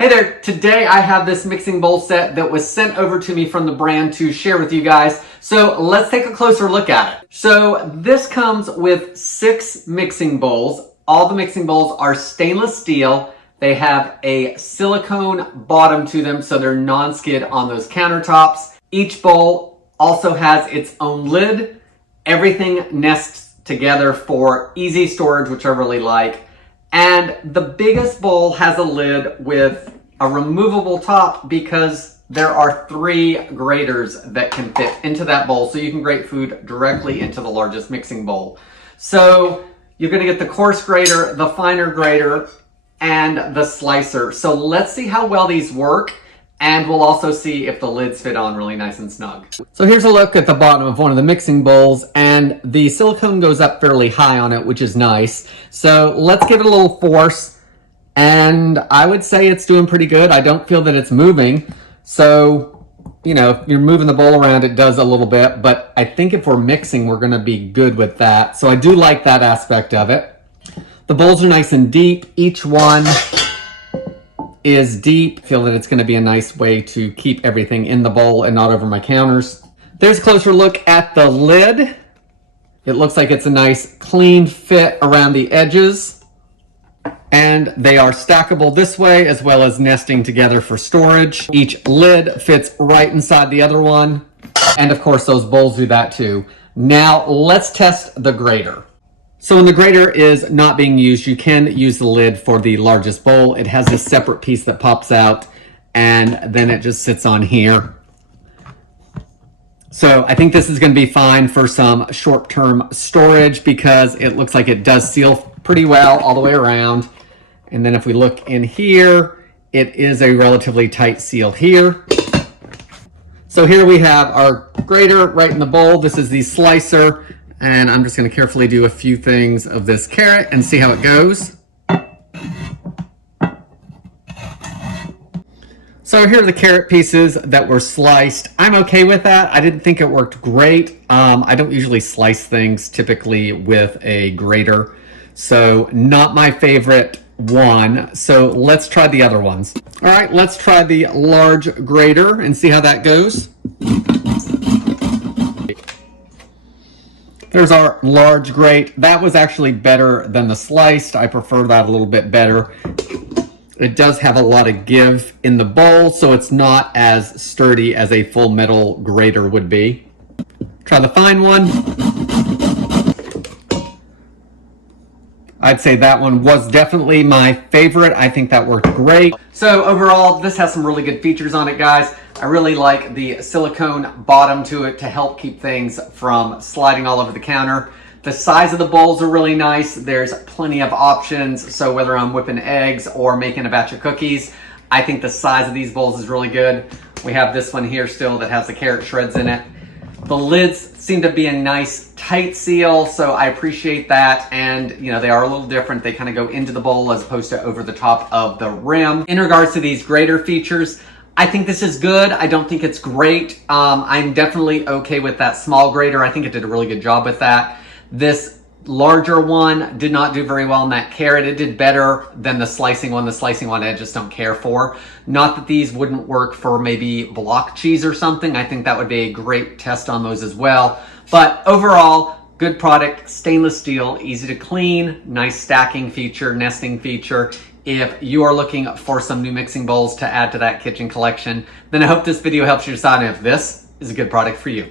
Hey there, today I have this mixing bowl set that was sent over to me from the brand to share with you guys. So let's take a closer look at it. So this comes with 6 mixing bowls. All the mixing bowls are stainless steel. They have a silicone bottom to them, so they're non-skid on those countertops. Each bowl also has its own lid. Everything nests together for easy storage, which I really like. And the biggest bowl has a lid with a removable top because there are 3 graters that can fit into that bowl, so you can grate food directly into the largest mixing bowl. So you're going to get the coarse grater, the finer grater, and the slicer. So let's see how well these work, and we'll also see if the lids fit on really nice and snug. So here's a look at the bottom of one of the mixing bowls, and the silicone goes up fairly high on it, which is nice. So let's give it a little force, and I would say it's doing pretty good. I don't feel that it's moving. So, you know, if you're moving the bowl around, it does a little bit, but I think if we're mixing, we're gonna be good with that. So I do like that aspect of it. The bowls are nice and deep. Each one is deep. I feel that it's going to be a nice way to keep everything in the bowl and not over my counters. There's a closer look at the lid. It looks like it's a nice clean fit around the edges, and they are stackable this way as well as nesting together for storage. Each lid fits right inside the other one, and of course those bowls do that too. Now let's test the grater. So when the grater is not being used, you can use the lid for the largest bowl. It has a separate piece that pops out, and then it just sits on here. So I think this is going to be fine for some short-term storage because it looks like it does seal pretty well all the way around. And then if we look in here, it is a relatively tight seal here. So here we have our grater right in the bowl. This is the slicer. And I'm just going to carefully do a few things of this carrot and see how it goes. So here are the carrot pieces that were sliced. I'm okay with that. I didn't think it worked great. I don't usually slice things typically with a grater, so not my favorite one. So let's try the other ones. All right, let's try the large grater and see how that goes. There's our large grate. That was actually better than the sliced. I prefer that a little bit better. It does have a lot of give in the bowl, so it's not as sturdy as a full metal grater would be. Try the fine one. I'd say that one was definitely my favorite. I think that worked great. So overall, this has some really good features on it, guys. I really like the silicone bottom to it to help keep things from sliding all over the counter. The size of the bowls are really nice. There's plenty of options. So whether I'm whipping eggs or making a batch of cookies, I think the size of these bowls is really good. We have this one here still that has the carrot shreds in it. The lids seem to be a nice tight seal, so I appreciate that. And you know, they are a little different. They kind of go into the bowl as opposed to over the top of the rim. In regards to these grater features, I think this is good. I don't think it's great. I'm definitely okay with that small grater. I think it did a really good job with that. This larger one did not do very well in that carrot. It did better than the slicing one. The slicing one I just don't care for. Not that these wouldn't work for maybe block cheese or something. I think that would be a great test on those as well. But overall, good product, stainless steel, easy to clean, nice stacking feature, nesting feature. If you are looking for some new mixing bowls to add to that kitchen collection, then I hope this video helps you decide if this is a good product for you.